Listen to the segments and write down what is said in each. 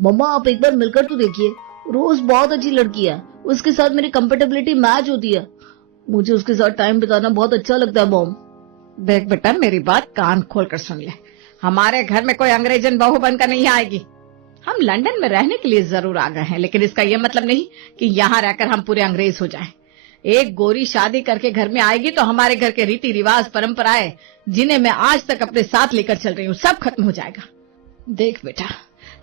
मम्मा आप एक बार मिलकर तो देखिए, रोज बहुत अच्छी लड़की है, उसके साथ मेरी कंपेटेबिलिटी मैच होती है, मुझे उसके साथ टाइम बिताना बहुत अच्छा लगता है मॉम। देख बेटा, मेरी बात कान खोल कर सुन ले। हमारे घर में कोई अंग्रेजन बहू बनकर नहीं आएगी। हम लंदन में रहने के लिए जरूर आ गए हैं, लेकिन इसका यह मतलब नहीं कि यहाँ रहकर हम पूरे अंग्रेज हो जाएं। एक गोरी शादी करके घर में आएगी तो हमारे घर के रीति रिवाज, परंपराएं, जिन्हें मैं आज तक अपने साथ लेकर चल रही हूँ, सब खत्म हो जाएगा। देख बेटा,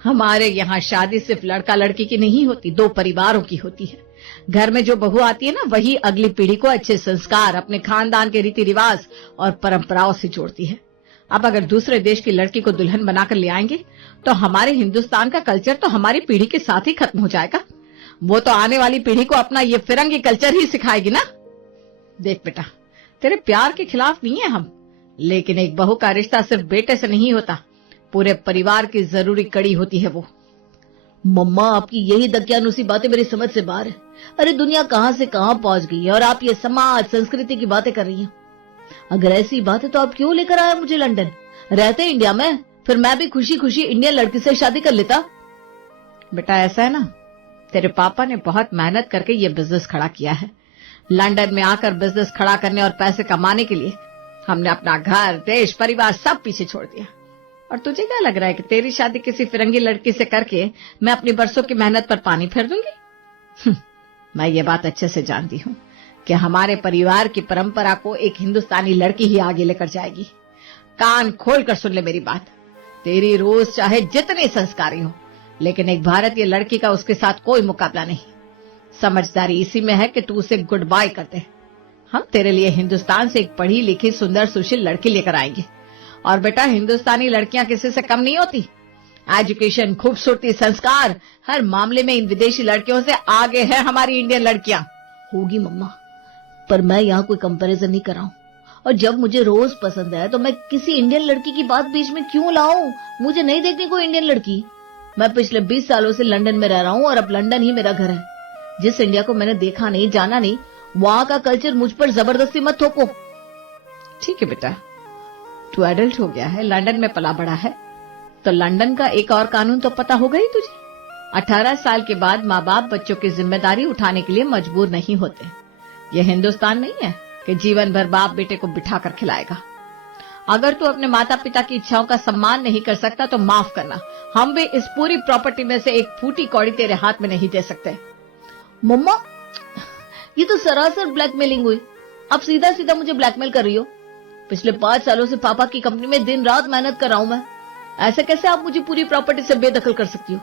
हमारे यहाँ शादी सिर्फ लड़का लड़की की नहीं होती, दो परिवारों की होती है। घर में जो बहू आती है ना, वही अगली पीढ़ी को अच्छे संस्कार, अपने खानदान के रीति रिवाज और परंपराओं से जोड़ती है। अब अगर दूसरे देश की लड़की को दुल्हन बनाकर ले आएंगे तो हमारे हिंदुस्तान का कल्चर तो हमारी पीढ़ी के साथ ही खत्म हो जाएगा। वो तो आने वाली पीढ़ी को अपना ये फिरंगी कल्चर ही सिखाएगी ना। देख बेटा, तेरे प्यार के खिलाफ नहीं है हम, लेकिन एक बहू का रिश्ता सिर्फ बेटे से नहीं होता, पूरे परिवार की जरूरी कड़ी होती है वो। मम्मा आपकी यही दकियानुसी बातें मेरी समझ से बाहर है। अरे दुनिया कहाँ से कहाँ पहुंच गई है और आप ये समाज संस्कृति की बातें कर रही हैं। अगर ऐसी बात है तो आप क्यों लेकर आया मुझे लंदन? रहते इंडिया में, फिर मैं भी खुशी खुशी इंडियन लड़की से शादी कर लेता। बेटा ऐसा है ना, तेरे पापा ने बहुत मेहनत करके ये बिजनेस खड़ा किया है। लंदन में आकर बिजनेस खड़ा करने और पैसे कमाने के लिए हमने अपना घर, देश, परिवार सब पीछे छोड़ दिया। और तुझे क्या लग रहा है कि तेरी शादी किसी फिरंगी लड़की से करके मैं अपनी बरसों की मेहनत पर पानी फेर दूंगी? मैं ये बात अच्छे से जानती हूँ कि हमारे परिवार की परंपरा को एक हिंदुस्तानी लड़की ही आगे लेकर जाएगी। कान खोल कर सुन ले मेरी बात। तेरी रोज चाहे जितनी संस्कारी हो, लेकिन एक भारतीय लड़की का उसके साथ कोई मुकाबला नहीं। समझदारी इसी में है कि तू उसे गुड बाय कर दे। हम तेरे लिए हिंदुस्तान से एक पढ़ी लिखी सुंदर सुशील लड़की लेकर आएंगे। और बेटा, हिंदुस्तानी लड़कियां किसी से कम नहीं होती। एजुकेशन, खूबसूरती, संस्कार, हर मामले में इन विदेशी लड़कियों से आगे है हमारी इंडियन लड़कियां। होगी मम्मा, पर मैं यहाँ कोई कंपैरिजन नहीं कर रहा हूँ। और जब मुझे रोज पसंद है तो मैं किसी इंडियन लड़की की बात बीच में क्यों लाऊं? मुझे नहीं देखनी कोई इंडियन लड़की। मैं पिछले 20 सालों से लंदन में रह रहा हूँ और अब लंदन ही मेरा घर है। जिस इंडिया को मैंने देखा नहीं, जाना नहीं, वहाँ का कल्चर मुझ पर जबरदस्ती मत थोपो। ठीक है बेटा, तू एडल्ट हो गया है, लंदन में पला बड़ा है, तो लंदन का एक और कानून तो पता होगा ही तुझे। 18 साल के बाद माँ बाप बच्चों की जिम्मेदारी उठाने के लिए मजबूर नहीं होते। यह हिंदुस्तान नहीं है कि जीवन भर बाप बेटे को बिठा कर खिलाएगा। अगर तू अपने माता पिता की इच्छाओं का सम्मान नहीं कर सकता तो माफ करना, हम भी इस पूरी प्रॉपर्टी में से एक फूटी कौड़ी तेरे हाथ में नहीं दे सकते। मम्मा, ये तो सरासर ब्लैकमेलिंग हुई। अब सीधा सीधा मुझे ब्लैकमेल कर रही हो। पिछले 5 सालों से पापा की कंपनी में दिन रात मेहनत कर रहा हूँ मैं। ऐसे कैसे आप मुझे पूरी प्रॉपर्टी से बेदखल कर सकती हो?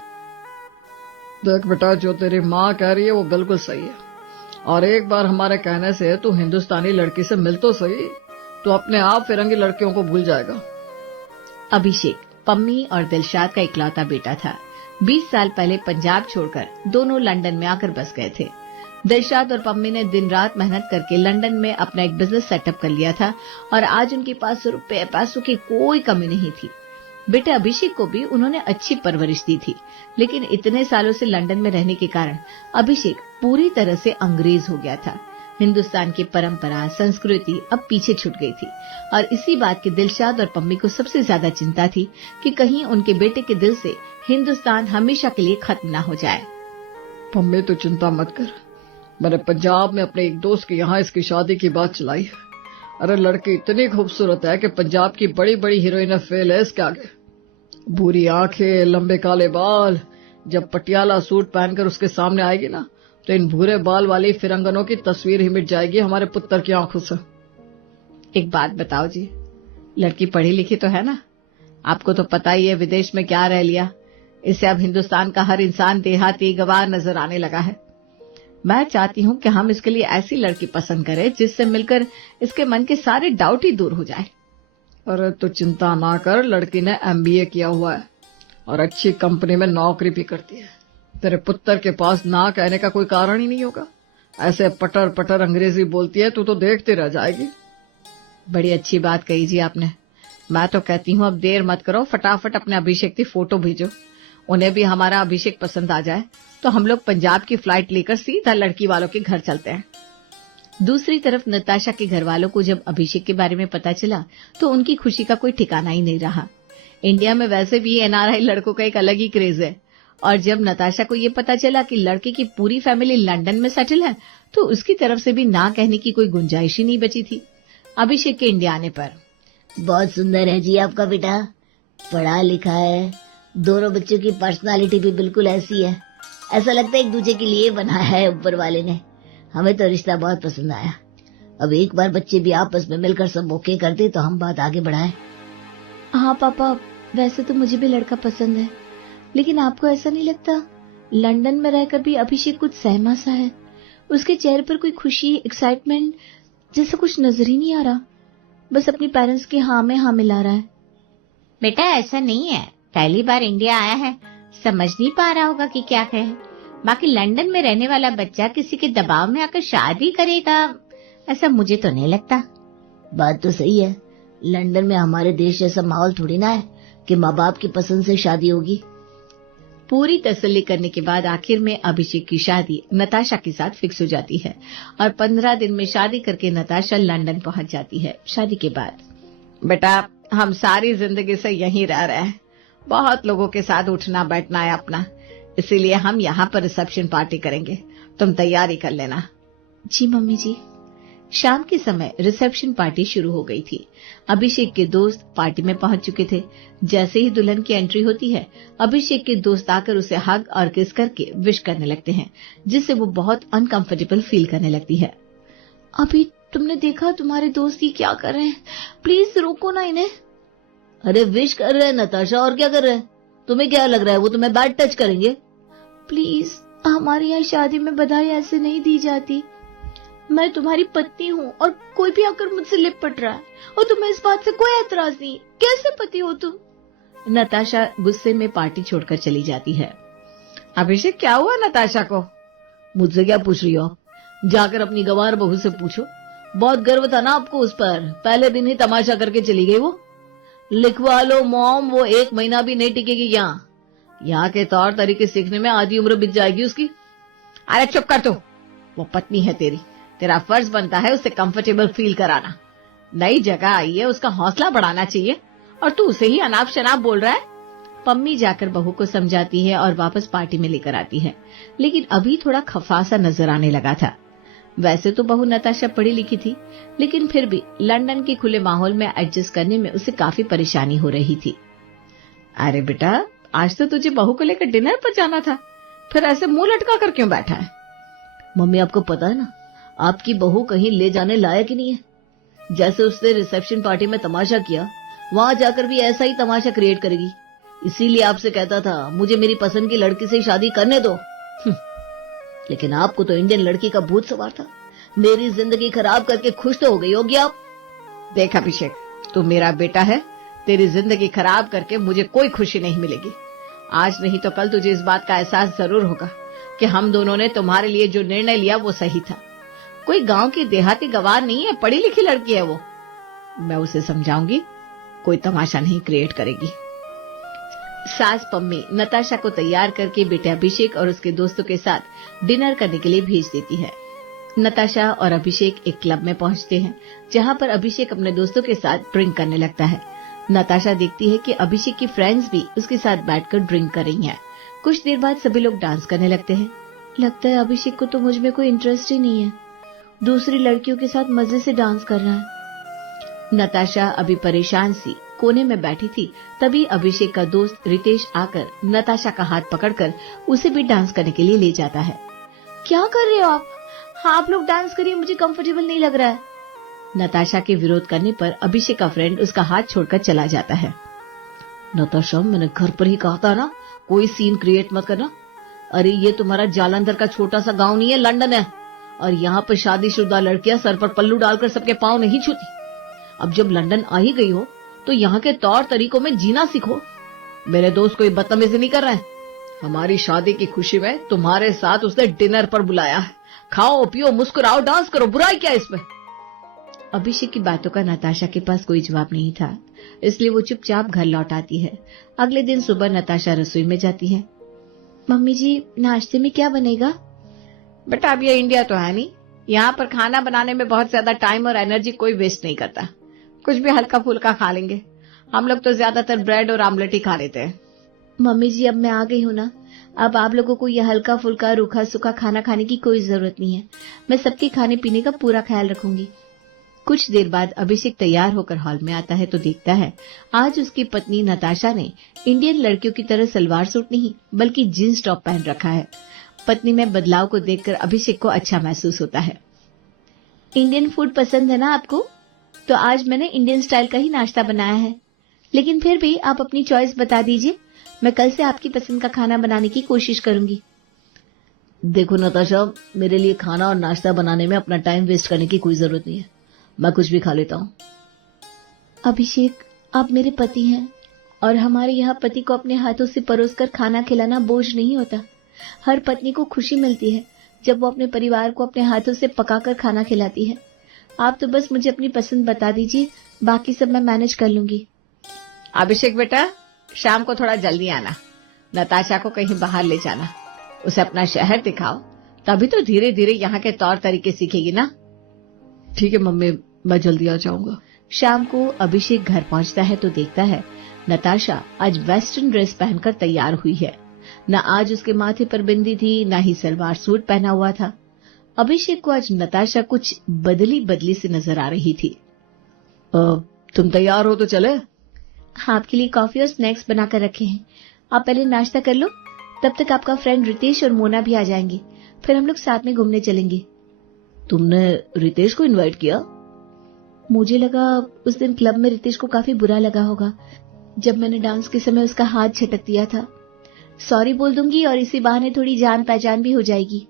देख बेटा, जो तेरी माँ कह रही है वो बिल्कुल सही है। और एक बार हमारे कहने से तू हिंदुस्तानी लड़की से मिल तो सही, तो अपने आप फिरंगी लड़कियों को भूल जाएगा। अभिषेक पम्मी और दिलशाद का इकलौता बेटा था। 20 साल पहले पंजाब छोड़कर दोनों लंदन में आकर बस गए थे। दिलशाद और पम्मी ने दिन रात मेहनत करके लंदन में अपना एक बिजनेस सेटअप कर लिया था और आज उनके पास रुपए पैसों की कोई कमी नहीं थी। बेटे अभिषेक को भी उन्होंने अच्छी परवरिश दी थी, लेकिन इतने सालों से लंदन में रहने के कारण अभिषेक पूरी तरह से अंग्रेज हो गया था। हिंदुस्तान की परंपरा, संस्कृति अब पीछे छूट गई थी और इसी बात की दिलशाद और पम्मी को सबसे ज्यादा चिंता थी कि कहीं उनके बेटे के दिल से हिंदुस्तान हमेशा के लिए खत्म न हो जाए। पम्मी तो चिंता मत कर, मैंने पंजाब में अपने एक दोस्त के यहाँ इसकी शादी की बात चलाई है। अरे लड़की इतनी खूबसूरत है कि पंजाब की बड़ी बड़ी हीरोइन फेल है इसके आगे। भूरी आंखें, लंबे काले बाल, जब पटियाला सूट पहनकर उसके सामने आएगी ना, तो इन भूरे बाल वाली फिरंगनों की तस्वीर ही मिट जाएगी हमारे पुत्र की आंखों से। एक बात बताओ जी, लड़की पढ़ी लिखी तो है ना? आपको तो पता ही है विदेश में क्या रह लिया, इससे अब हिंदुस्तान का हर इंसान देहाती गवार नजर आने लगा है। मैं चाहती हूँ कि हम इसके लिए ऐसी लड़की पसंद करें जिससे मिलकर इसके मन के सारे डाउट ही दूर हो जाए। अरे तो चिंता ना कर, लड़की ने MBA किया हुआ है और अच्छी कंपनी में नौकरी भी करती है। तेरे पुत्र के पास ना कहने का कोई कारण ही नहीं होगा। ऐसे पटर पटर अंग्रेजी बोलती है, तू तो देखती रह जाएगी। बड़ी अच्छी बात कही जी आपने। मैं तो कहती हूँ अब देर मत करो, फटाफट अपने अभिषेक की फोटो भेजो। उन्हें भी हमारा अभिषेक पसंद आ जाए तो हम लोग पंजाब की फ्लाइट लेकर सीधा लड़की वालों के घर चलते हैं। दूसरी तरफ नताशा के घर वालों को जब अभिषेक के बारे में पता चला तो उनकी खुशी का कोई ठिकाना ही नहीं रहा। इंडिया में वैसे भी NRI लड़कों का एक अलग ही क्रेज है और जब नताशा को ये पता चला कि लड़के की पूरी फैमिली लंदन में सेटल है, तो उसकी तरफ से भी ना कहने की कोई गुंजाइश ही नहीं बची थी। अभिषेक के इंडिया आने पर, बहुत सुंदर है जी आपका बेटा, पढ़ा लिखा है, दोनों बच्चों की पर्सनालिटी भी बिल्कुल ऐसी है, ऐसा लगता है एक दूसरे के लिए बनाया है ऊपर वाले ने। हमें तो रिश्ता बहुत पसंद आया। अब एक बार बच्चे भी आपस में मिलकर सब ओके कर दे तो हम बात आगे बढ़ाएं। हाँ पापा, वैसे तो मुझे भी लड़का पसंद है, लेकिन आपको ऐसा नहीं लगता लंदन में रहकर भी अभिषेक कुछ सहमा सा है? उसके चेहरे पर कोई खुशी, एक्साइटमेंट जैसा कुछ नजर ही नहीं आ रहा, बस अपनी पेरेंट्स की हाँ में हाँ मिला रहा है। बेटा ऐसा नहीं है, पहली बार इंडिया आया है, समझ नहीं पा रहा होगा कि क्या कहे। बाकी लंदन में रहने वाला बच्चा किसी के दबाव में आकर शादी करेगा, ऐसा मुझे तो नहीं लगता। बात तो सही है, लंदन में हमारे देश जैसा माहौल थोड़ी ना है कि माँ बाप की पसंद से शादी होगी। पूरी तसल्ली करने के बाद आखिर में अभिषेक की शादी नताशा के साथ फिक्स हो जाती है और 15 दिन में शादी करके नताशा लंदन पहुंच जाती है। शादी के बाद, बेटा हम सारी जिंदगी से यहीं रह रहे हैं, बहुत लोगों के साथ उठना बैठना है अपना, इसीलिए हम यहाँ पर रिसेप्शन पार्टी करेंगे, तुम तैयारी कर लेना। जी मम्मी जी। शाम के समय रिसेप्शन पार्टी शुरू हो गई थी। अभिषेक के दोस्त पार्टी में पहुंच चुके थे। जैसे ही दुल्हन की एंट्री होती है, अभिषेक के दोस्त आकर उसे हग और किस करके विश करने लगते हैं, जिससे वो बहुत अनकंफर्टेबल फील करने लगती है। अभी तुमने देखा तुम्हारे दोस्त ये क्या कर रहे हैं? प्लीज रोको ना इन्हें। अरे विश कर रहे हैं नताशा, और क्या कर रहे हैं? तुम्हें क्या लग रहा है वो तुम्हें बैड टच करेंगे? प्लीज, हमारे यहाँ शादी में बधाई ऐसे नहीं दी जाती। मैं तुम्हारी पत्नी हूँ और कोई भी आकर मुझसे लिपट रहा है और तुम्हें इस बात से कोई एतराज नहीं, कैसे पति हो तुम? नताशा गुस्से में पार्टी छोड़कर चली जाती है। अभिषेक क्या हुआ नताशा को? मुझसे क्या पूछ रही हो आप? जाकर अपनी गंवार बहू से पूछो। बहुत गर्व था ना आपको उस पर, पहले दिन ही तमाशा करके चली गई वो। लिखवा लो मॉम, वो 1 महीना भी नहीं टिकेगी यहाँ के तौर तरीके सीखने में आधी उम्र बीत जाएगी उसकी। अरे चुप कर तू, वो पत्नी है तेरी, तेरा फर्ज बनता है उसे कंफर्टेबल फील कराना। नई जगह आई है, उसका हौसला बढ़ाना चाहिए, और तू उसे ही अनाप शनाप बोल रहा है। पम्मी जाकर बहू को समझाती है और वापस पार्टी में लेकर आती है, लेकिन अभी थोड़ा खफा सा नजर आने लगा था। वैसे तो बहू नताशा पढ़ी लिखी थी, लेकिन फिर भी लंदन के खुले माहौल में एडजस्ट करने में उसे काफी परेशानी हो रही थी। अरे बेटा, आज तो तुझे बहू को लेकर डिनर पर जाना था, फिर ऐसे मुंह लटका कर क्यों बैठा है? मम्मी आपको पता है ना, आपकी बहू कहीं ले जाने लायक ही नहीं है। जैसे उसने रिसेप्शन पार्टी में तमाशा किया, वहां जाकर भी ऐसा ही तमाशा क्रिएट करेगी। इसीलिए आपसे कहता था मुझे मेरी पसंद की लड़की से शादी करने दो। लेकिन आपको तो इंडियन लड़की का भूत सवार था। मेरी जिंदगी खराब करके खुश तो हो गई होगी आप। देख अभिषेक, तू मेरा बेटा है, तेरी जिंदगी खराब करके मुझे कोई खुशी नहीं मिलेगी। आज नहीं तो कल तुझे इस बात का एहसास जरूर होगा कि हम दोनों ने तुम्हारे लिए जो निर्णय लिया वो सही था। कोई गांव की देहाती गवार नहीं है, पढ़ी लिखी लड़की है वो। मैं उसे समझाऊंगी, कोई तमाशा नहीं क्रिएट करेगी। सास पम्मी नताशा को तैयार करके बेटे अभिषेक और उसके दोस्तों के साथ डिनर करने के लिए भेज देती है। नताशा और अभिषेक एक क्लब में पहुंचते हैं, जहां पर अभिषेक अपने दोस्तों के साथ ड्रिंक करने लगता है। नताशा देखती है कि अभिषेक की फ्रेंड्स भी उसके साथ बैठकर ड्रिंक कर रही हैं। कुछ देर बाद सभी लोग डांस करने लगते हैं। लगता है अभिषेक को तो मुझ में कोई इंटरेस्ट ही नहीं है, दूसरी लड़कियों के साथ मजे से डांस कर रहा है। नताशा अभी परेशान सी कोने में बैठी थी, तभी अभिषेक का दोस्त रितेश आकर नताशा का हाथ पकड़कर उसे भी डांस करने के लिए ले जाता है। क्या कर रहे हो आप? हाँ, आप लोग डांस करिए, मुझे कंफर्टेबल नहीं लग रहा है। नताशा के विरोध करने पर अभिषेक का फ्रेंड उसका हाथ छोड़कर चला जाता है। नताशा, मैंने घर पर ही कहा था ना, कोई सीन क्रिएट मत करना। अरे ये तुम्हारा जालंधर का छोटा सा गांव नहीं है, लंदन है, और यहाँ पर शादीशुदा लड़कियां सर पर पल्लू डालकर सबके पांव नहीं छूती। अब जब लंदन आ ही गई हो तो यहाँ के तौर तरीकों में जीना सीखो। मेरे दोस्त कोई बदतमीजी नहीं कर रहा है। हमारी शादी की खुशी में तुम्हारे साथ उसने डिनर पर बुलाया है। खाओ पियो, मुस्कुराओ, डांस करो, बुराई क्या इसमें? अभिषेक की बातों का नताशा के पास कोई जवाब नहीं था, इसलिए वो चुपचाप घर लौट आती है। अगले दिन सुबह नताशा रसोई में जाती है। मम्मी जी, नाश्ते में क्या बनेगा? बेटा अब ये इंडिया तो है नहीं, यहाँ पर खाना बनाने में बहुत ज्यादा टाइम और एनर्जी कोई वेस्ट नहीं करता। कुछ भी हल्का फुल्का खा लेंगे। हम लोग तो ज्यादातर ब्रेड और आमलेट ही खा लेते हैं। मम्मी जी, अब मैं आ गई हूँ ना, अब आप लोगों को यह हल्का फुल्का रूखा सूखा खाना खाने की कोई जरूरत नहीं है। मैं सबके खाने पीने का पूरा ख्याल रखूंगी। कुछ देर बाद अभिषेक तैयार होकर हॉल में आता है तो देखता है आज उसकी पत्नी नताशा ने इंडियन लड़कियों की तरह सलवार सूट नहीं बल्कि जींस टॉप पहन रखा है। पत्नी में बदलाव को देखकर अभिषेक को अच्छा महसूस होता है। इंडियन फूड पसंद है ना आपको? तो आज मैंने इंडियन स्टाइल का ही नाश्ता बनाया है। लेकिन फिर भी आप अपनी चॉइस बता दीजिए, मैं कल से आपकी पसंद का खाना बनाने की कोशिश करूंगी। देखो नताशा, मेरे लिए खाना और नाश्ता बनाने में अपना टाइम वेस्ट करने की कोई जरूरत नहीं है। मैं कुछ भी खा लेता हूँ। अभिषेक, आप मेरे पति हैं और हमारे यहाँ पति को अपने हाथों से परोसकर खाना खिलाना बोझ नहीं होता। हर पत्नी को खुशी मिलती है जब वो अपने परिवार को अपने हाथों से पकाकर खाना खिलाती है। आप तो बस मुझे अपनी पसंद बता दीजिए, बाकी सब मैं मैनेज कर लूंगी। अभिषेक बेटा, शाम को थोड़ा जल्दी आना। नताशा को कहीं बाहर ले जाना, उसे अपना शहर दिखाओ, तभी तो धीरे धीरे यहाँ के तौर तरीके सीखेगी ना। ठीक है मम्मी, मैं जल्दी आ जाऊंगा। शाम को अभिषेक घर पहुंचता है तो देखता है नताशा आज वेस्टर्न ड्रेस पहनकर तैयार हुई है। न आज उसके माथे पर बिंदी थी, न ही सलवार सूट पहना हुआ था। अभिषेक को आज नताशा कुछ बदली बदली सी नजर आ रही थी। तुम तैयार हो तो चले? आपके लिए कॉफी और स्नैक्स बनाकर रखे हैं, आप पहले नाश्ता कर लो। तब तक आपका फ्रेंड रितेश और मोना भी आ जाएंगे, फिर हम लोग साथ में घूमने चलेंगे। तुमने रितेश को इनवाइट किया? मुझे लगा उस दिन क्लब में रितेश को काफी बुरा लगा होगा जब मैंने डांस के समय उसका हाथ झटक दिया था। सॉरी बोल दूंगी और इसी बहाने थोड़ी जान पहचान भी हो जाएगी।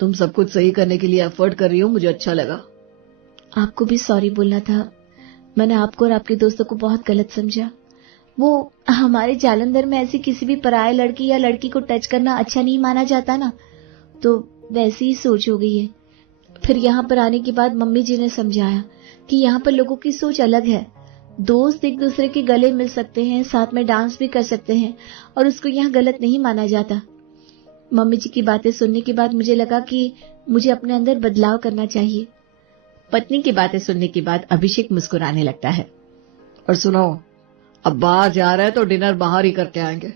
तुम सब कुछ सही करने के लिए एफर्ट कर रही हो, मुझे अच्छा लगा। आपको भी सॉरी बोलना था। मैंने आपको और आपके दोस्तों को बहुत गलत समझा। वो हमारे जालंधर में ऐसी किसी भी पराये लड़की या लड़की को टच करना अच्छा नहीं माना जाता ना, तो वैसी ही सोच हो गई है। फिर यहाँ पर आने के बाद मम्मी जी ने समझाया कि यहाँ पर लोगों की सोच अलग है। दोस्त एक दूसरे के गले मिल सकते हैं, साथ में डांस भी कर सकते हैं और उसको यहाँ गलत नहीं माना जाता। मम्मी जी की बातें सुनने के बाद मुझे लगा कि मुझे अपने अंदर बदलाव करना चाहिए। पत्नी की बातें सुनने के बाद अभिषेक मुस्कुराने लगता है। और सुनो, अब बाहर जा रहे हैं तो डिनर बाहर ही करके आएंगे।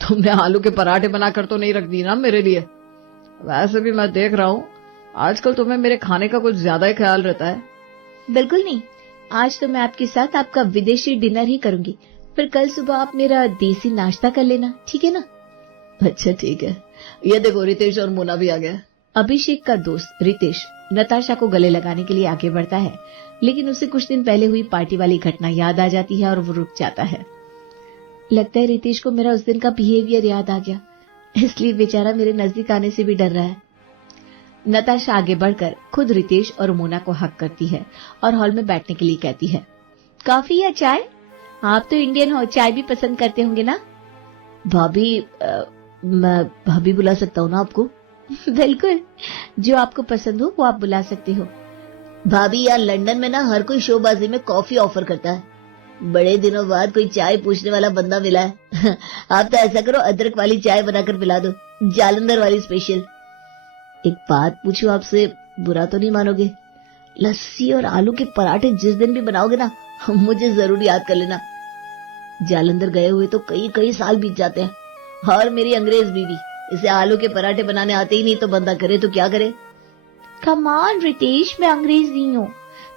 तुमने आलू के पराठे बनाकर तो नहीं रख दी ना मेरे लिए? वैसे भी मैं देख रहा हूँ आजकल तुम्हें मेरे खाने का कुछ ज्यादा ही ख्याल रहता है। बिल्कुल नहीं, आज तो मैं आपके साथ आपका विदेशी डिनर ही करूंगी, फिर कल सुबह आप मेरा देसी नाश्ता कर लेना, ठीक है ना? अच्छा ठीक है। ये देखो, रितेश और मोना भी आ गया। अभिषेक का दोस्त रितेश नताशा को गले लगाने के लिए आगे बढ़ता है, लेकिन उसे कुछ दिन पहले हुई पार्टी वाली घटना याद आ जाती है और वो रुक जाता है। लगता है रितेश को मेरा उस दिन का बिहेवियर याद आ गया, इसलिए बेचारा मेरे नजदीक आने से भी डर रहा है। नताशा आगे बढ़कर खुद रितेश और मोना को हक करती है और हॉल में बैठने के लिए कहती है। कॉफी या चाय? आप तो इंडियन हो, चाय भी पसंद करते होंगे ना? भाभी, मैं भाभी बुला सकता हूँ ना आपको? बिल्कुल, जो आपको पसंद हो वो आप बुला सकते हो। भाभी, यार लंदन में ना हर कोई शोबाजी में कॉफी ऑफर करता है। बड़े दिनों बाद कोई चाय पूछने वाला बंदा मिला है। आप तो ऐसा करो, अदरक वाली चाय बनाकर पिला दो, जालंधर वाली स्पेशल। एक बात पूछूं आपसे, बुरा तो नहीं मानोगे? लस्सी और आलू के पराठे जिस दिन भी बनाओगे ना, मुझे जरूर याद कर लेना। जालंधर गए हुए तो कई कई साल बीत जाते हैं। और मेरी अंग्रेज बीवी, इसे आलू के पराठे बनाने आते ही नहीं तो बंदा करे तो क्या करे? कम ऑन रितेश, मैं अंग्रेज नहीं हूँ,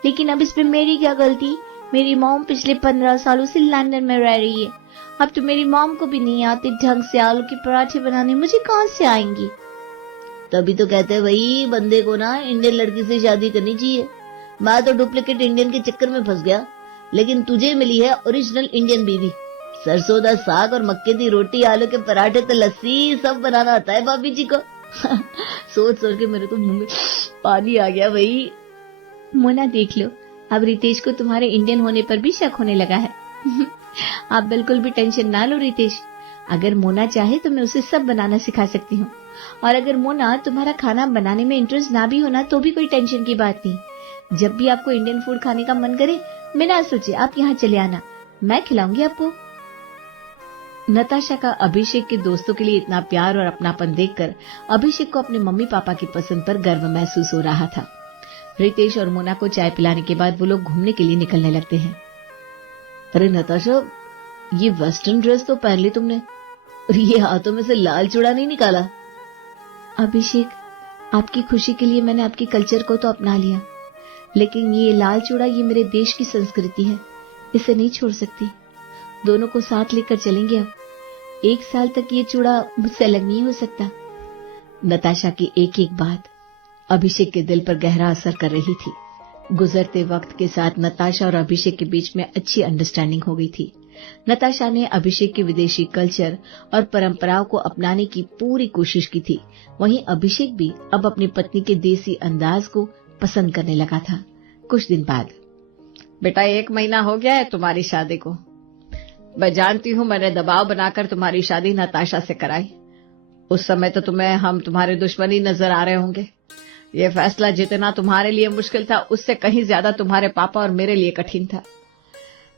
लेकिन अब इसमें मेरी क्या गलती? मेरी मॉम पिछले 15 सालों से लंदन में रह रही है। अब तो मेरी मॉम को भी नहीं आते ढंग से आलू के पराठे बनाने, मुझे कहाँ से आएंगी? तभी तो कहते हैं वही बंदे को ना इंडियन लड़की से शादी करनी चाहिए। मैं तो डुप्लीकेट इंडियन के चक्कर में फंस गया, लेकिन तुझे मिली है ओरिजिनल इंडियन बीवी। सरसों दा साग और मक्के की रोटी, आलू के पराठे तो लस्सी सब बनाना आता है भाभी जी को। सोच सोच के मेरे तो मुंह में पानी आ गया भाई। मोना देख लो, अब रितेश को तुम्हारे इंडियन होने पर भी शक होने लगा है। आप बिल्कुल भी टेंशन ना लो रितेश, अगर मोना चाहे तो मैं उसे सब बनाना सिखा सकती हूँ। और अगर मोना तुम्हारा खाना बनाने में इंटरेस्ट ना भी होना तो भी कोई टेंशन की बात नहीं। जब भी आपको इंडियन फूड खाने का मन करे, बिना सोचे आप यहाँ चले आना, मैं खिलाऊंगी आपको। नताशा का अभिषेक के दोस्तों के लिए इतना प्यार और अपनापन देखकर अभिषेक को अपने मम्मी पापा की पसंद पर गर्व महसूस हो रहा था। रितेश और मोना को चाय पिलाने के बाद वो लोग घूमने के लिए निकलने लगते हैं। अरे नताशा, ये वेस्टर्न ड्रेस तो पहन ली तुमने, और ये हाथों में से लाल चूड़ा नहीं निकाला? अभिषेक, आपकी खुशी के लिए मैंने आपके कल्चर को तो अपना लिया, लेकिन ये लाल चूड़ा ये मेरे देश की संस्कृति है, इसे नहीं छोड़ सकती। दोनों को साथ लेकर चलेंगे। अब 1 साल तक ये चूड़ा मुझसे अलग नहीं हो सकता। नताशा की एक एक बात अभिषेक के दिल पर गहरा असर कर रही थी। गुजरते वक्त के साथ नताशा और अभिषेक के बीच में अच्छी अंडरस्टैंडिंग हो गई थी। नताशा ने अभिषेक के विदेशी कल्चर और परंपराओं को अपनाने की पूरी कोशिश की थी। वहीं अभिषेक भी अब अपनी पत्नी के देसी अंदाज को पसंद करने लगा था। कुछ दिन बाद, बेटा 1 महीना हो गया है तुम्हारी शादी को। मैं जानती हूँ मैंने दबाव बनाकर तुम्हारी शादी नताशा से कराई। उस समय तो हम तुम्हारे दुश्मनी नजर आ रहे होंगे। ये फैसला जितना तुम्हारे लिए मुश्किल था, उससे कहीं ज्यादा तुम्हारे पापा और मेरे लिए कठिन था।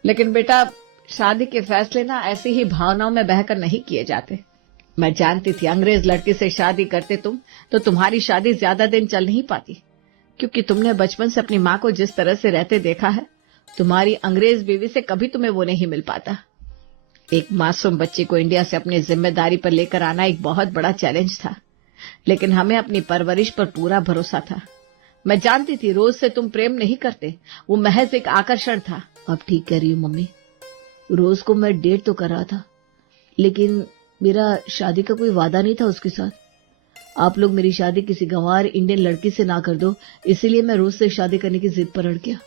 लेकिन बेटा, शादी के फैसले ना ऐसी ही भावनाओं में बहकर नहीं किए जाते। मैं जानती थी अंग्रेज लड़की से शादी करते तुम, तो तुम्हारी शादी ज्यादा दिन चल नहीं पाती, क्योंकि तुमने बचपन से अपनी माँ को जिस तरह से रहते देखा है, तुम्हारी अंग्रेज बीवी से कभी तुम्हें वो नहीं मिल पाता। एक मासूम बच्ची को इंडिया से अपनी जिम्मेदारी पर लेकर आना एक बहुत बड़ा चैलेंज था, लेकिन हमें अपनी परवरिश पर पूरा भरोसा था। मैं जानती थी रोज से तुम प्रेम नहीं करते, वो महज एक आकर्षण था। अब ठीक कह रही हूँ मम्मी, रोज को मैं डेट तो कर रहा था, लेकिन मेरा शादी का कोई वादा नहीं था उसके साथ। आप लोग मेरी शादी किसी गंवार इंडियन लड़की से ना कर दो, इसीलिए मैं रोज से शादी करने की जिद पर अड़ गया।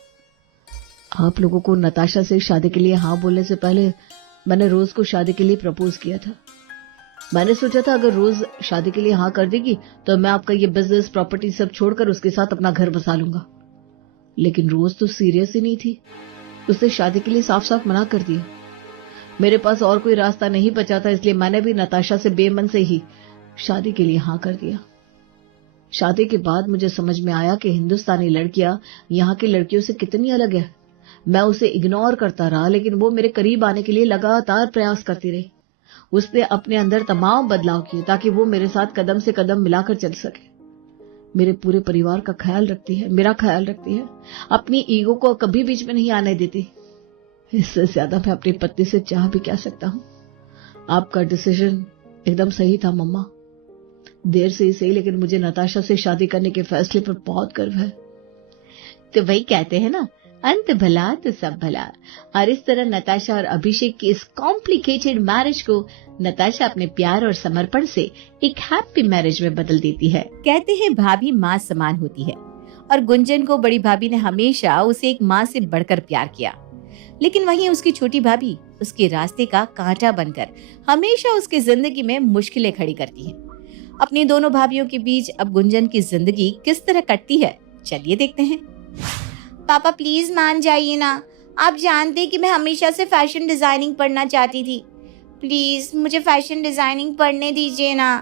आप लोगों को नताशा से शादी के लिए हाँ बोलने से पहले मैंने रोज को शादी के लिए प्रपोज किया था। मैंने सोचा था अगर रोज शादी के लिए हाँ कर देगी तो मैं आपका ये बिजनेस प्रॉपर्टी सब छोड़कर उसके साथ अपना घर बसा लूंगा। लेकिन रोज तो सीरियस ही नहीं थी, उसने शादी के लिए साफ साफ मना कर दिया। मेरे पास और कोई रास्ता नहीं बचा था, इसलिए मैंने भी नताशा से बेमन से ही शादी के लिए हाँ कर दिया। शादी के बाद मुझे समझ में आया कि हिंदुस्तानी लड़कियां यहाँ की लड़कियों से कितनी अलग है। मैं उसे इग्नोर करता रहा, लेकिन वो मेरे करीब आने के लिए लगातार प्रयास करती रही। उसने अपने अंदर तमाम बदलाव किए ताकि वो मेरे साथ कदम से कदम मिलाकर चल सके। मेरे पूरे परिवार का ख्याल रखती है, मेरा ख्याल रखती है, अपनी ईगो को कभी बीच में नहीं आने देती। इससे ज्यादा मैं अपनी पत्नी से चाह भी क्या सकता हूँ। आपका डिसीजन एकदम सही था मम्मा। देर से ही सही, लेकिन मुझे नताशा से शादी करने के फैसले पर बहुत गर्व है। तो वही कहते हैं ना, अंत भला तो सब भला। और इस तरह नताशा और अभिषेक की इस कॉम्प्लिकेटेड मैरिज को नताशा अपने प्यार और समर्पण से एक हैप्पी मैरिज में बदल देती है। कहते हैं भाभी माँ समान होती है, और गुंजन को बड़ी भाभी ने हमेशा उसे एक माँ से बढ़कर प्यार किया। लेकिन वहीं उसकी छोटी भाभी उसके रास्ते का कांटा बनकर हमेशा उसकी जिंदगी में मुश्किलें खड़ी करती है। अपनी दोनों भाभियों के बीच अब गुंजन की जिंदगी किस तरह कटती है, चलिए देखते हैं। पापा प्लीज मान जाइए ना, आप जानते हैं कि मैं हमेशा से फैशन डिजाइनिंग पढ़ना चाहती थी। प्लीज मुझे फैशन डिजाइनिंग पढ़ने दीजिए ना।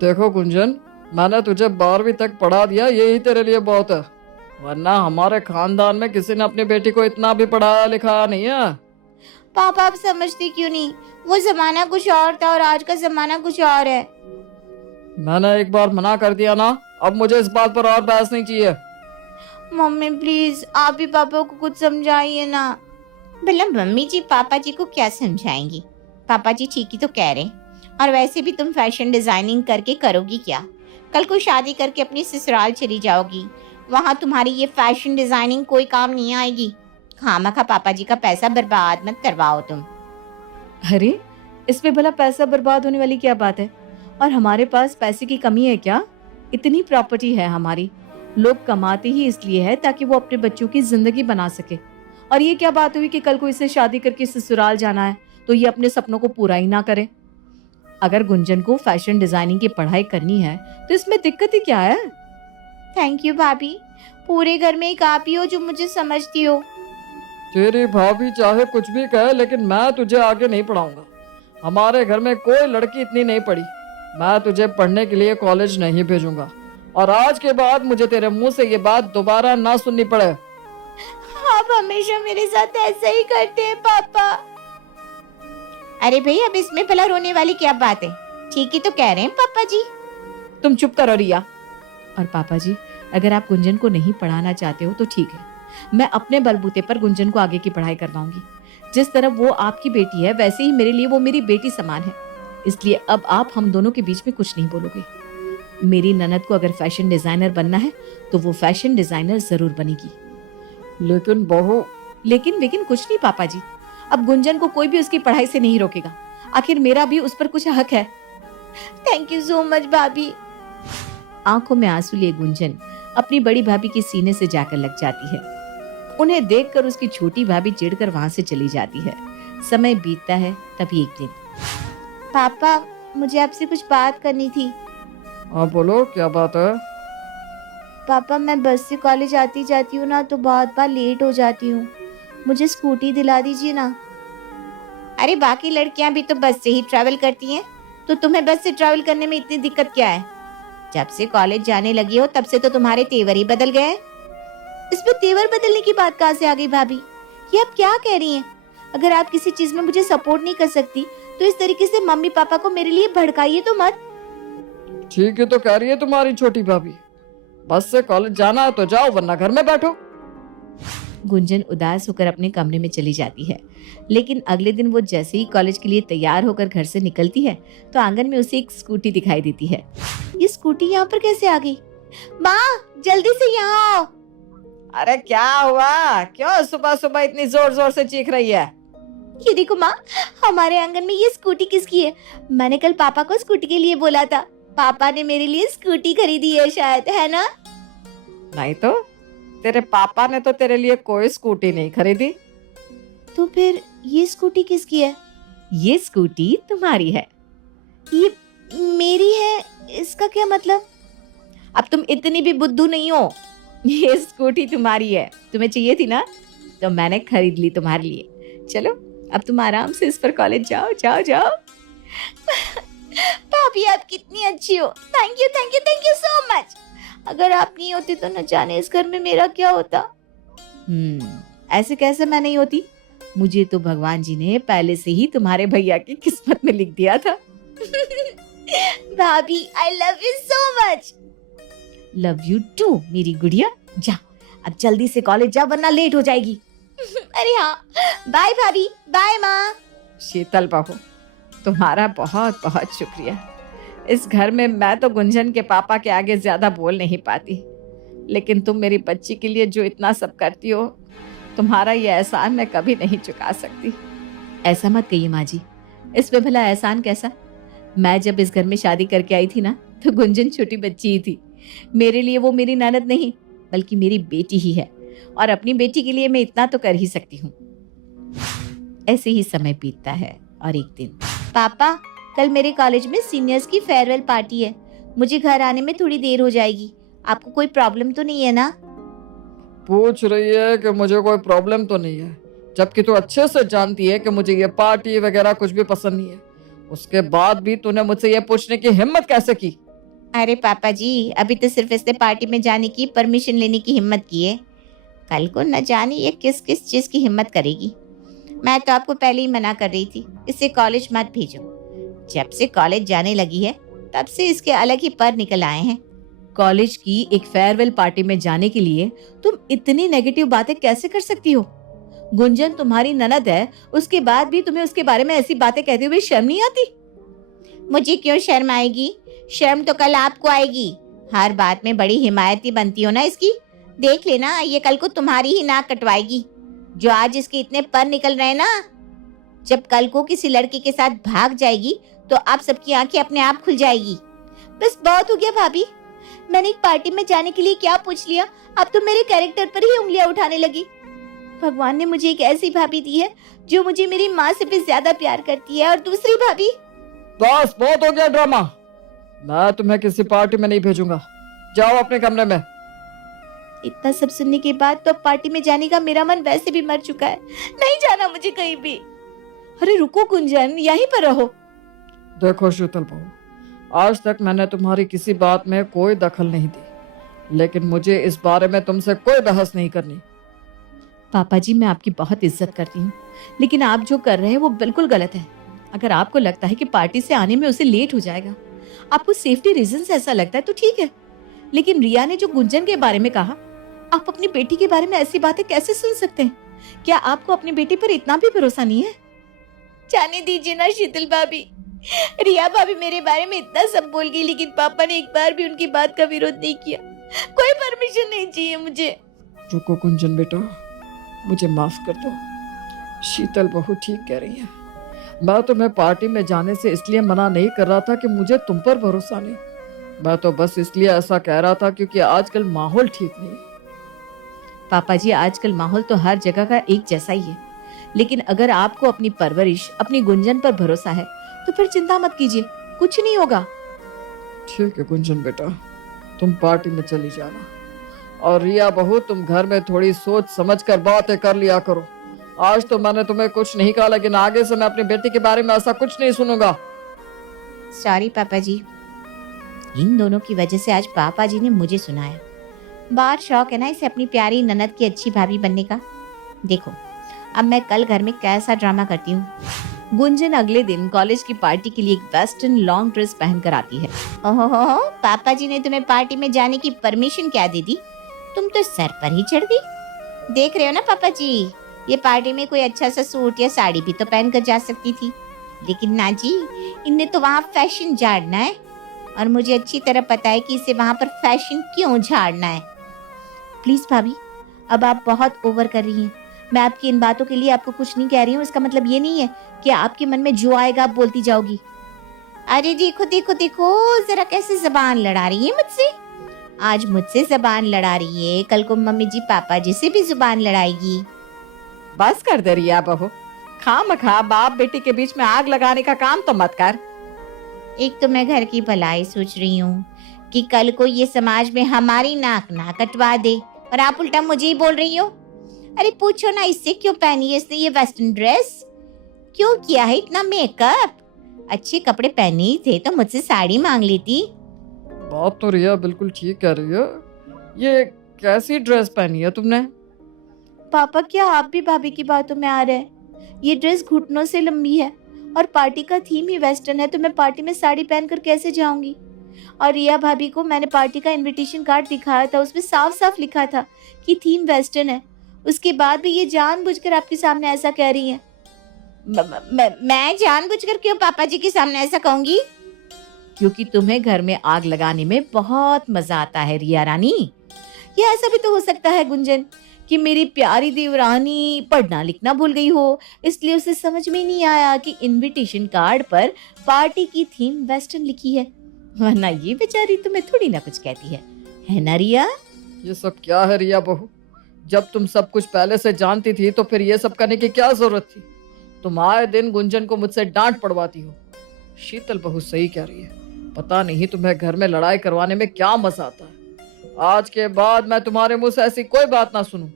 देखो गुंजन, मैंने तुझे 12वीं तक पढ़ा दिया, यही तेरे लिए बहुत है। वरना हमारे खानदान में किसी ने अपनी बेटी को इतना भी पढ़ाया लिखाया नहीं है। पापा आप समझते क्यों नहीं, वो जमाना कुछ और था और आज का जमाना कुछ और है। मैंने एक बार मना कर दिया ना, अब मुझे इस बात पर और बहस नहीं चाहिए। मम्मी प्लीज आप ही पापा को कुछ समझाइए ना। भला मम्मी जी पापा जी को क्या समझाएंगी, पापा जी ठीक ही तो कह रहे हैं। और वैसे भी तुम फैशन डिजाइनिंग करके करोगी क्या? कल को शादी करके अपनी ससुराल चली जाओगी, वहाँ तुम्हारी ये फैशन डिजाइनिंग कोई काम नहीं आएगी। खामखा पापा जी का पैसा बर्बाद मत करवाओ तुम। अरे इसमें भला पैसा बर्बाद होने वाली क्या बात है? और हमारे पास पैसे की कमी है क्या? इतनी प्रॉपर्टी है हमारी। लोग कमाते ही इसलिए है ताकि वो अपने बच्चों की जिंदगी बना सके। और ये क्या बात हुई कि कल को इसे शादी करके ससुराल जाना है तो ये अपने सपनों को पूरा ही ना करे। अगर गुंजन को फैशन डिजाइनिंग की पढ़ाई करनी है तो इसमें दिक्कत ही क्या है? थैंक यू भाभी, पूरे घर में एक आप ही हो जो मुझे समझती हो। तेरी भाभी चाहे कुछ भी कहे, लेकिन मैं तुझे आगे नहीं पढ़ाऊंगा। हमारे घर में कोई लड़की इतनी नहीं पढ़ी। मैं तुझे पढ़ने के लिए कॉलेज नहीं भेजूंगा, और आज के बाद मुझे तेरे मुंह से ये बात दोबारा ना सुननी पड़े। आप हमेशा मेरे साथ ऐसा ही करते हैं पापा। अरे भाई अब इसमें भला रोने वाली क्या बात है? ठीक ही तो कह रहे हैं पापा जी। तुम चुप करो रिया। और पापा जी, अगर आप गुंजन को नहीं पढ़ाना चाहते हो तो ठीक है, मैं अपने बलबूते पर गुंजन को आगे की पढ़ाई करवाऊंगी। जिस तरह वो आपकी बेटी है वैसे ही मेरे लिए वो मेरी बेटी समान है। इसलिए अब आप हम दोनों के बीच में कुछ नहीं बोलोगे। मेरी ननद को अगर फैशन डिजाइनर बनना है तो वो फैशन डिजाइनर जरूर बनेगी। लेकिन बहू, लेकिन कुछ नहीं पापा जी। अब गुंजन को कोई भी उसकी पढ़ाई से नहीं रोकेगा। आखिर मेरा भी उस पर कुछ हक है। थैंक यू सो मच भाभी। आंखों में आंसू लिए गुंजन अपनी बड़ी भाभी के सीने से जाकर लग जाती है। उन्हें देखकर उसकी छोटी भाभी चिढ़कर वहां से चली जाती है। समय बीतता है। तभी एक दिन, पापा मुझे आपसे कुछ बात करनी थी। हाँ बोलो, क्या बात है? पापा मैं बस से कॉलेज आती जाती हूँ ना तो बहुत बार लेट हो जाती हूँ। मुझे स्कूटी दिला दीजिए ना। अरे बाकी लड़कियां भी तो बस से ही ट्रैवल करती हैं, तो तुम्हें बस से ट्रैवल करने में इतनी दिक्कत क्या है? जब से कॉलेज जाने लगी हो तब से तो तुम्हारे तेवर ही बदल गए। इसमें तेवर बदलने की बात कहाँ से आ गई भाभी? ये आप क्या कह रही हैं? अगर आप किसी चीज में मुझे सपोर्ट नहीं कर सकती तो इस तरीके से मम्मी पापा को मेरे लिए भड़काइए तो मत। ठीक है तो कह रही है तुम्हारी छोटी भाभी, बस से कॉलेज जाना है तो जाओ, वरना घर में बैठो। गुंजन उदास होकर अपने कमरे में चली जाती है। लेकिन अगले दिन वो जैसे ही कॉलेज के लिए तैयार होकर घर से निकलती है तो आंगन में उसे एक स्कूटी दिखाई देती है। ये स्कूटी यहाँ पर कैसे आ गई? माँ जल्दी से यहाँ आओ। अरे क्या हुआ? क्यों सुबह सुबह इतनी जोर जोर से चीख रही है? ये देखो माँ, हमारे आंगन में ये स्कूटी किसकी है? मैंने कल पापा को स्कूटी के लिए बोला था। पापा ने मेरे लिए स्कूटी खरीदी है शायद, है ना? नहीं तो तेरे पापा ने तो तेरे लिए कोई स्कूटी नहीं खरीदी। तो फिर ये स्कूटी किसकी है? ये स्कूटी तुम्हारी है। ये मेरी है, इसका क्या मतलब? अब तुम इतनी भी बुद्धू नहीं हो। ये स्कूटी तुम्हारी है, तुम्हें चाहिए थी ना, तो मैंने खरीद ली तुम्हारे लिए। चलो अब तुम आराम से इस पर कॉलेज जाओ जाओ जाओ। भाभी आप कितनी अच्छी हो। Thank you thank you thank you so much. अगर आप नहीं होती तो न जाने इस घर में मेरा क्या होता। ऐसे कैसे मैं नहीं होती? मुझे तो भगवान जी ने पहले से ही तुम्हारे भैया की किस्मत में लिख दिया था। भाभी I love you so much. Love you too मेरी गुड़िया। जा अब जल्दी से कॉलेज जा वरना लेट हो जाएगी। अरे हाँ, बाय भाभी, बाय माँ। शीतल बहू, तुम्हारा बहुत बहुत शुक्रिया। इस घर में मैं तो गुंजन के पापा के आगे ज्यादा बोल नहीं पाती, लेकिन तुम मेरी बच्ची के लिए जो इतना सब करती हो, तुम्हारा ये एहसान मैं कभी नहीं चुका सकती। ऐसा मत कहिए माँ जी, इसमें भला एहसान कैसा? मैं जब इस घर में शादी करके आई थी ना तो गुंजन छोटी बच्ची ही थी। मेरे लिए वो मेरी ननद नहीं बल्कि मेरी बेटी ही है, और अपनी बेटी के लिए मैं इतना तो कर ही सकती हूँ। ऐसे ही समय बीतता है और एक दिन, पापा कल मेरे कॉलेज में सीनियर्स की फेयरवेल पार्टी है। मुझे घर आने में थोड़ी देर हो जाएगी। आपको कोई प्रॉब्लम तो नहीं है ना? पूछ रही है कि मुझे कोई प्रॉब्लम तो नहीं है, जबकि तू अच्छे से जानती है कि मुझे ये पार्टी वगैरह कुछ भी पसंद नहीं है। उसके बाद भी तूने मुझसे ये पूछने की हिम्मत कैसे की? अरे पापा जी, अभी तो सिर्फ इसने पार्टी में जाने की परमिशन लेने की हिम्मत की है। कल को न जाने ये किस किस चीज की हिम्मत करेगी। मैं तो आपको पहले ही मना कर रही थी, इसे कॉलेज मत भेजो। जब से कॉलेज जाने लगी है तब से इसके अलग ही पर निकल आए हैं। कॉलेज की एक फेयरवेल पार्टी में जाने के लिए तुम इतनी नेगेटिव बातें कैसे कर सकती हो? गुंजन तुम्हारी ननद है, उसके बाद भी तुम्हें उसके बारे में ऐसी बातें कहते हुए शर्म नहीं आती? मुझे क्यों शर्म आएगी? शर्म तो कल आपको आएगी। हर बात में बड़ी हिमायती बनती हो ना इसकी। देख लेना, ये कल को तुम्हारी ही नाक कटवाएगी। जो आज इसके इतने पर निकल रहे हैं ना, जब कल को किसी लड़की के साथ भाग जाएगी तो आप सबकी आंखें अपने आप खुल जाएगी। बस बहुत हो गया भाभी, मैंने एक पार्टी में जाने के लिए क्या पूछ लिया, अब तो मेरे कैरेक्टर पर ही उंगलियां उठाने लगी। भगवान ने मुझे एक ऐसी भाभी दी है जो मुझे मेरी माँ से भी ज्यादा प्यार करती है। और दूसरी भाभी, बस बहुत हो गया ड्रामा। मैं तुम्हें किसी पार्टी में नहीं भेजूंगा, जाओ अपने कमरे में। इतना सब सुनने के बाद तो पार्टी में जाने का मेरा मन वैसे भी मर चुका है। नहीं जाना मुझे कहीं भी। अरे रुको गुंजन, यहीं पर रहो। देखो शीतल बहू, आज तक मैंने तुम्हारी किसी बात में कोई दखल नहीं दी, लेकिन मुझे इस बारे में तुमसे कोई बहस नहीं करनी। पापा जी, मैं आपकी बहुत इज्जत करती हूँ, लेकिन आप जो कर रहे हैं वो बिल्कुल गलत है। अगर आपको लगता है कि पार्टी से आने में उसे लेट हो जाएगा, आपको सेफ्टी रीजन से ऐसा लगता है तो ठीक है, लेकिन रिया ने जो गुंजन के बारे में कहा, आप अपनी बेटी के बारे में ऐसी बातें कैसे सुन सकते हैं? क्या आपको अपनी बेटी पर इतना भी भरोसा नहीं है? जाने दीजिए ना शीतल भाभी, रिया भाभी मेरे बारे में इतना सब बोल गई, लेकिन पापा ने एक बार भी उनकी बात का विरोध नहीं किया। कोई परमिशन नहीं चाहिए मुझे। रुको गुंजन बेटा, मुझे माफ कर दो। शीतल बहू ठीक कह रही है। मैं तुम्हें पार्टी में जाने से इसलिए मना नहीं कर रहा था कि मुझे तुम पर भरोसा नहीं। मैं तो बस इसलिए ऐसा कह रहा था क्योंकि आजकल माहौल ठीक नहीं है। पापा जी, आजकल माहौल तो हर जगह का एक जैसा ही है, लेकिन अगर आपको अपनी परवरिश, अपनी गुंजन पर भरोसा है तो फिर चिंता मत कीजिए, कुछ नहीं होगा। ठीक है गुंजन बेटा, तुम पार्टी में चली जाना। और रिया बहू, तुम घर में थोड़ी सोच समझ कर बातें कर लिया करो। आज तो मैंने तुम्हें कुछ नहीं कहा, लेकिन आगे से मैं अपनी बेटी के बारे में ऐसा कुछ नहीं सुनूंगा। सॉरी पापा जी, इन दोनों की वजह से आज पापा जी ने मुझे सुनाया। बहुत शौक है ना इसे अपनी प्यारी ननद की अच्छी भाभी बनने का। देखो अब मैं कल घर में कैसा ड्रामा करती हूँ। गुंजन अगले दिन कॉलेज की पार्टी के लिए एक वेस्टर्न लॉन्ग ड्रेस पहनकर आती है। ओहो, पापा जी ने तुम्हें पार्टी में जाने की परमिशन क्या दे दी? तुम तो सर पर ही चढ़ गई। देख रहे हो ना पापा जी, ये पार्टी में कोई अच्छा सा सूट या साड़ी भी तो पहन कर जा सकती थी, लेकिन ना जी, इनने तो वहाँ फैशन झाड़ना है। और मुझे अच्छी तरह पता है कि इसे वहाँ पर फैशन क्यों झाड़ना है। प्लीज भाभी, अब आप बहुत ओवर कर रही हैं। मैं आपकी इन बातों के लिए आपको कुछ नहीं कह रही हूँ। इसका मतलब ये नहीं है कि आपके मन में जो आएगा आप बोलती जाओगी। अरे देखो देखो देखो, जरा कैसे जबान लड़ा रही है मुझसे। आज मुझसे जबान लड़ा रही है, कल को मम्मी जी पापा जी से भी जुबान लड़ाएगी। बस कर दे रिया बहू, खामखा बाप बेटी के बीच में आग लगाने का काम तो मत कर। एक तो मैं घर की भलाई सोच रही हूँ कि कल को ये समाज में हमारी नाक ना कटवा दे, और आप उल्टा मुझे ही बोल रही हो। अरे पूछो ना इससे क्यों पहनी है इसने ये वेस्टर्न ड्रेस, क्यों किया है इतना मेकअप? अच्छे कपड़े पहने ही थे तो मुझसे साड़ी मांग लेती। बात तो रिया बिल्कुल ठीक कह रही है। ये कैसी ड्रेस पहनी है तुमने? पापा, क्या आप भी भाभी की बातों में आ रहे हैं? ये ड्रेस घुटनों से लंबी है और पार्टी का थीम ही वेस्टर्न है, तो मैं पार्टी में साड़ी पहनकर कैसे जाऊंगी? और रिया भाभी को मैंने पार्टी का इनविटेशन कार्ड दिखाया था, उसमें साफ साफ लिखा था कि थीम वेस्टर्न है। उसके बाद भी ये जानबूझकर आपके सामने ऐसा कह रही है। मैं जानबूझकर क्यों पापा जी के सामने ऐसा कहूंगी? क्योंकि तुम्हें घर में आग लगाने में बहुत मजा आता है रिया रानी। या ऐसा भी तो हो सकता है गुंजन कि मेरी प्यारी देवरानी पढ़ना लिखना भूल गई हो, इसलिए उसे समझ में नहीं आया कि इनविटेशन कार्ड पर पार्टी की थीम वेस्टर्न लिखी है, वरना ये बेचारी तुम्हें थोड़ी ना कुछ कहती है ना रिया? ये सब क्या है रिया बहू? जब तुम सब कुछ पहले से जानती थी तो फिर ये सब करने की क्या जरूरत थी? तुम आए दिन गुंजन को मुझसे डांट पड़वाती हो। शीतल बहू सही कह रही है, पता नहीं तुम्हें घर में लड़ाई करवाने में क्या मजा आता है। आज के बाद मैं तुम्हारे मुंह से ऐसी कोई बात ना सुनूं।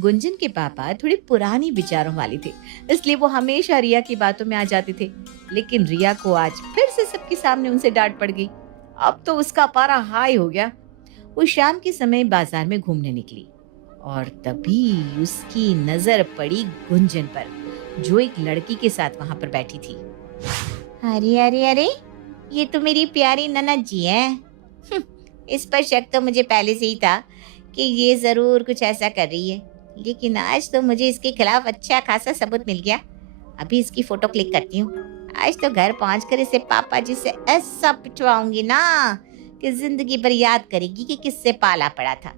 गुंजन के पापा थोड़ी पुरानी विचारों वाले थे, इसलिए वो हमेशा रिया की बातों में आ जाते थे। लेकिन रिया को आज फिर से सबके सामने उनसे डांट पड़ गई। अब तो उसका पारा हाई हो गया। वो शाम के समय बाजार में घूमने निकली और तभी उसकी नजर पड़ी गुंजन पर, जो एक लड़की के साथ वहां पर बैठी थी। अरे अरे अरे, ये तो मेरी प्यारी ननद जी है। इस पर शक तो मुझे पहले से ही था कि ये जरूर कुछ ऐसा कर रही है, लेकिन आज तो मुझे इसके खिलाफ अच्छा खासा सबूत मिल गया। अभी इसकी फोटो क्लिक करती हूँ। आज तो घर पहुंचकर इसे पापा जी से ऐसा पिटवाऊंगी ना कि जिंदगी भर याद करेगी कि किससे पाला पड़ा था।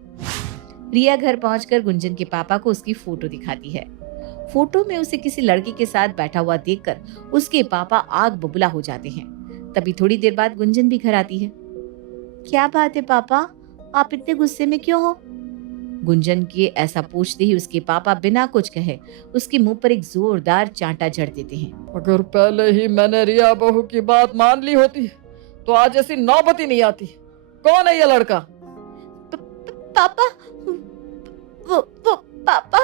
रिया घर पहुंचकर गुंजन के पापा को उसकी फोटो दिखाती है। फोटो में उसे किसी लड़की के साथ बैठा हुआ देखकर उसके पापा आग बबूला हो जाते हैं। तभी थोड़ी देर बाद गुंजन भी घर आती है। क्या बात है पापा, आप इतने गुस्से में क्यों हो? गुंजन के ऐसा पूछते ही उसके पापा बिना कुछ कहे उसके मुंह पर एक जोरदार चांटा जड़ देते हैं। अगर पहले ही मैंने रिया बहू की बात मान ली होती तो आज ऐसी नौबत ही नहीं आती। कौन है ये लड़का? पापा, वो पापा।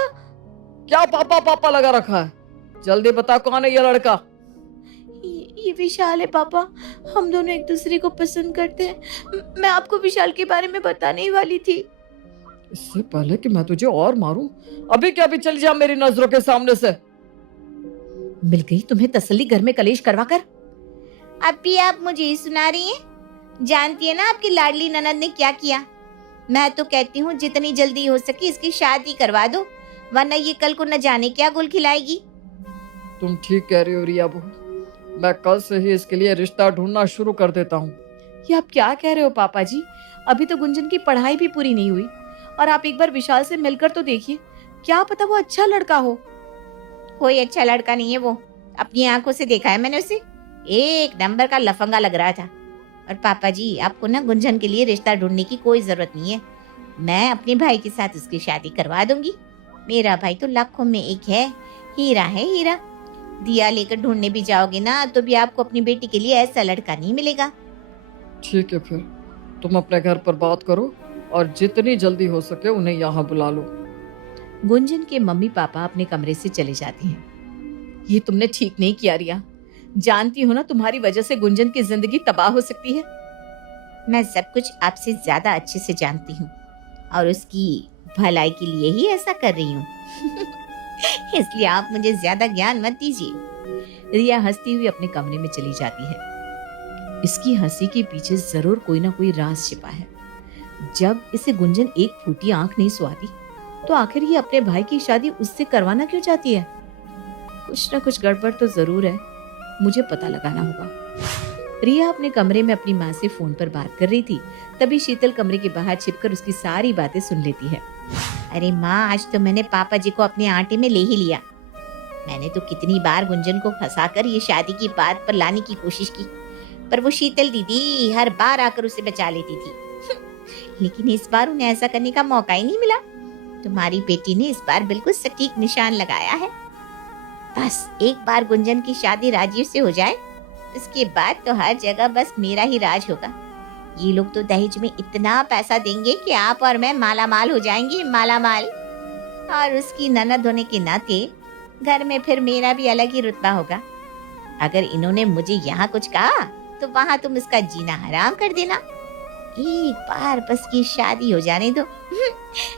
क्या पापा पापा लगा रखा है? जल्दी बता, कौन है ये लड़का? ये विशाल है पापा, हम दोनों एक दूसरे को पसंद करते हैं। मैं आपको विशाल के बारे में बताने ही वाली थी। इससे पहले कि मैं तुझे और मारूं, अभी क्या भी चल जा मेरी नजरों के सामने से। मिल गई तुम्हें तसल्ली घर में कलेश करवा कर। अभी आप मुझे ही सुना रही हैं? जानती है ना आपकी लाडली ननद ने क्या किया? मैं तो कहती हूँ जितनी जल्दी हो सके इसकी शादी करवा दो, वरना ये कल को न जाने क्या गुल खिलाएगी। तुम ठीक कह रही हो रिया बहू, मैं कल से ही इसके लिए रिश्ता ढूंढना शुरू कर देता हूँ। ये आप क्या कह रहे हो पापा जी? अभी तो गुंजन की पढ़ाई भी पूरी नहीं हुई और आप एक बार विशाल से मिलकर तो देखिए, क्या पता वो अच्छा लड़का हो। कोई अच्छा लड़का नहीं है वो, अपनी आंखों से देखा है मैंने उसे, एक नंबर का लफंगा लग रहा था। और पापा जी आपको ना गुंजन के लिए रिश्ता ढूंढने की कोई जरूरत नहीं है, मैं अपने भाई के साथ उसकी शादी करवा दूंगी। मेरा भाई तो लाखों में एक है हीरा। दिया लेकर ढूंढने भी जाओगे ना तो भी आपको अपनी बेटी के लिए ऐसा लड़का नहीं मिलेगा। ठीक है, फिर तुम अपने घर पर बात करो और जितनी जल्दी हो सके उन्हें यहाँ बुला लो। गुंजन के मम्मी पापा अपने कमरे से चले जाते हैं। ये तुमने ठीक नहीं किया रिया, जानती हो ना तुम्हारी वजह से गुंजन की जिंदगी तबाह हो सकती है। मैं सब कुछ आपसे ज्यादा अच्छे से जानती हूँ और उसकी भलाई के लिए ही ऐसा कर रही हूँ। इसलिए आप मुझे ज्यादा ज्ञान मत दीजिए। रिया हंसती हुई अपने कमरे में चली जाती है। इसकी हंसी के पीछे जरूर कोई ना कोई राज छिपा है। जब इसे गुंजन एक फूटी आंख नहीं सुहाती तो आखिर ये अपने भाई की शादी उससे करवाना क्यों चाहती है? कुछ ना कुछ गड़बड़ तो जरूर है, मुझे पता लगाना होगा। रिया अपने कमरे में अपनी माँ से फोन पर बात कर रही थी, तभी शीतल कमरे के बाहर छिपकर उसकी सारी बातें सुन लेती है। अरे माँ, आज तो मैंने पापा जी को अपने आटे में ले ही लिया। मैंने तो कितनी बार गुंजन को फंसाकर ये शादी की बात पर लाने की कोशिश की, पर वो शीतल दीदी हर बार आकर उसे बचा लेती थी। लेकिन इस बार उन्हें ऐसा करने का मौका ही नहीं मिला। तुम्हारी बेटी ने इस बार बिल्कुल सटीक निशान लगाया है। बस एक बार गुंजन की शादी राजीव से हो जाए, इसके बाद तो हर जगह बस मेरा ही राज होगा। ये लोग तो दहेज में इतना पैसा देंगे कि आप और मैं माला माल हो जाएंगे, माला माल। और उसकी ननद होने के नाते घर में फिर मेरा भी अलग ही रुतबा होगा। अगर इन्होंने मुझे यहाँ कुछ कहा तो वहाँ तुम इसका जीना हराम कर देना। एक बार बस की शादी हो जाने दो,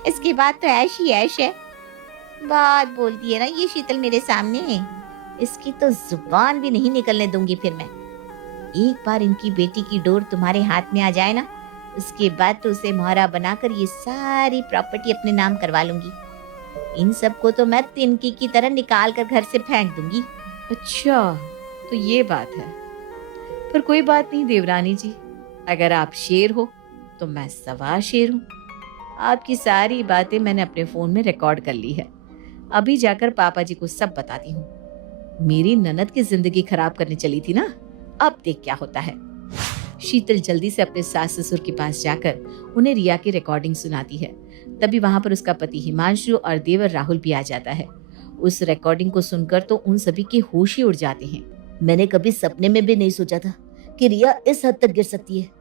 इसके बाद तो ऐश ही ऐश है। बात बोलती है ना ये शीतल मेरे सामने, इसकी तो जुबान भी नहीं निकलने दूंगी फिर मैं। एक बार इनकी बेटी की डोर तुम्हारे हाथ में आ जाए ना, उसके बाद तो उसे मोहरा बनाकर ये सारी प्रॉपर्टी अपने नाम करवा लूंगी। इन सबको तो मैं तिनकी की तरह निकाल कर घर से फेंक दूंगी। अच्छा, तो ये बात है। पर कोई बात नहीं देवरानी जी, अगर आप शेर हो तो मैं सवा शेर हूँ। आपकी सारी बातें मैंने अपने फोन में रिकॉर्ड कर ली है। अभी जाकर पापा जी को सब बताती हूँ। मेरी ननद की जिंदगी खराब करने चली थी ना, अब देख क्या होता है। शीतल जल्दी से अपने सास ससुर के पास जाकर उन्हें रिया की रिकॉर्डिंग सुनाती है। तभी वहां पर उसका पति हिमांशु और देवर राहुल भी आ जाता है। उस रिकॉर्डिंग को सुनकर तो उन सभी के होश ही उड़ जाते हैं। मैंने कभी सपने में भी नहीं सोचा था कि रिया इस हद तक गिर सकती है।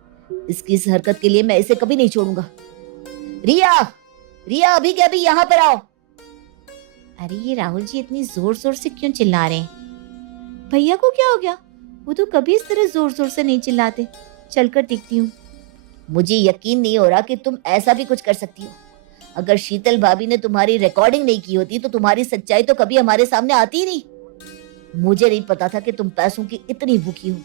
इसकी इस हरकत के लिए मैं इसे कभी नहीं छोड़ूंगा। रिया अभी के अभी यहाँ पर आओ। अरे ये राहुल जी इतनी जोर जोर से क्यों चिल्ला रहे हैं? भैया को क्या हो गया? वो तो कभी इस तरह जोर जोर से नहीं चिल्लाते। चलकर देखती हूँ। मुझे यकीन नहीं हो रहा कि तुम ऐसा भी कुछ कर सकती हो। अगर शीतल भाभी ने तुम्हारी रिकॉर्डिंग नहीं की होती तो तुम्हारी सच्चाई तो कभी हमारे सामने आती ही नहीं। मुझे नहीं पता था कि तुम पैसों की इतनी भूखी हो।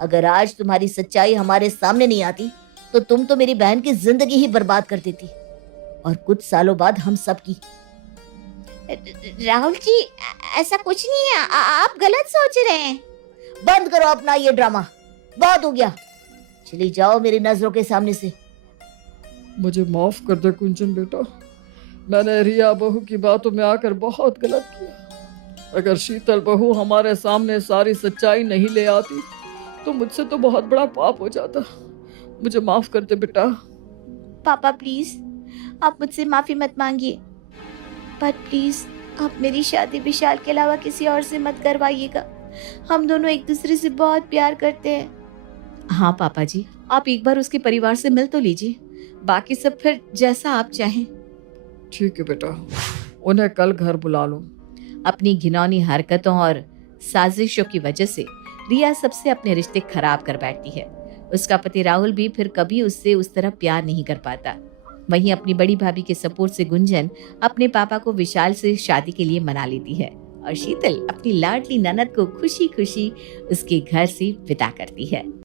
अगर आज तुम्हारी सच्चाई हमारे सामने नहीं आती तो तुम तो मेरी बहन की जिंदगी ही बर्बाद कर देती, और कुछ सालों बाद हम सब की। राहुल जी ऐसा कुछ नहीं है, आप गलत सोच रहे हैं। बंद करो अपना ये ड्रामा, बहुत हो गया। चली जाओ मेरी नजरों के सामने से। मुझे माफ कर दे कुंचन बेटा, मैंने रिया बहू की बातों में आकर बहुत गलत किया। अगर शीतल बहू हमारे सामने सारी सच्चाई नहीं ले आती तो मुझसे तो बहुत बड़ा पाप हो जाता। मुझे माफ कर दे बेटा। पापा प्लीज, आप मुझसे माफी मत मांगिए, पर प्लीज आप मेरी शादी विशाल के अलावा किसी और से मत करवाइएगा। हम दोनों एक दूसरे से बहुत प्यार करते हैं। हाँ पापा जी, आप एक बार उसके परिवार से मिल तो लीजिए, बाकी सब फिर जैसा आप चाहें। ठीक है बेटा, उन्हें कल घर बुला लो। अपनी घिनौनी हरकतों और साजिशों की वजह से रिया सबसे अपने रिश्ते खराब कर बैठती है। उसका पति राहुल भी फिर कभी उससे उस तरह प्यार नहीं कर पाता। वहीं अपनी बड़ी भाभी के सपोर्ट से गुंजन अपने पापा को विशाल से शादी के लिए मना लेती है और शीतल अपनी लाडली ननद को खुशी खुशी उसके घर से विदा करती है।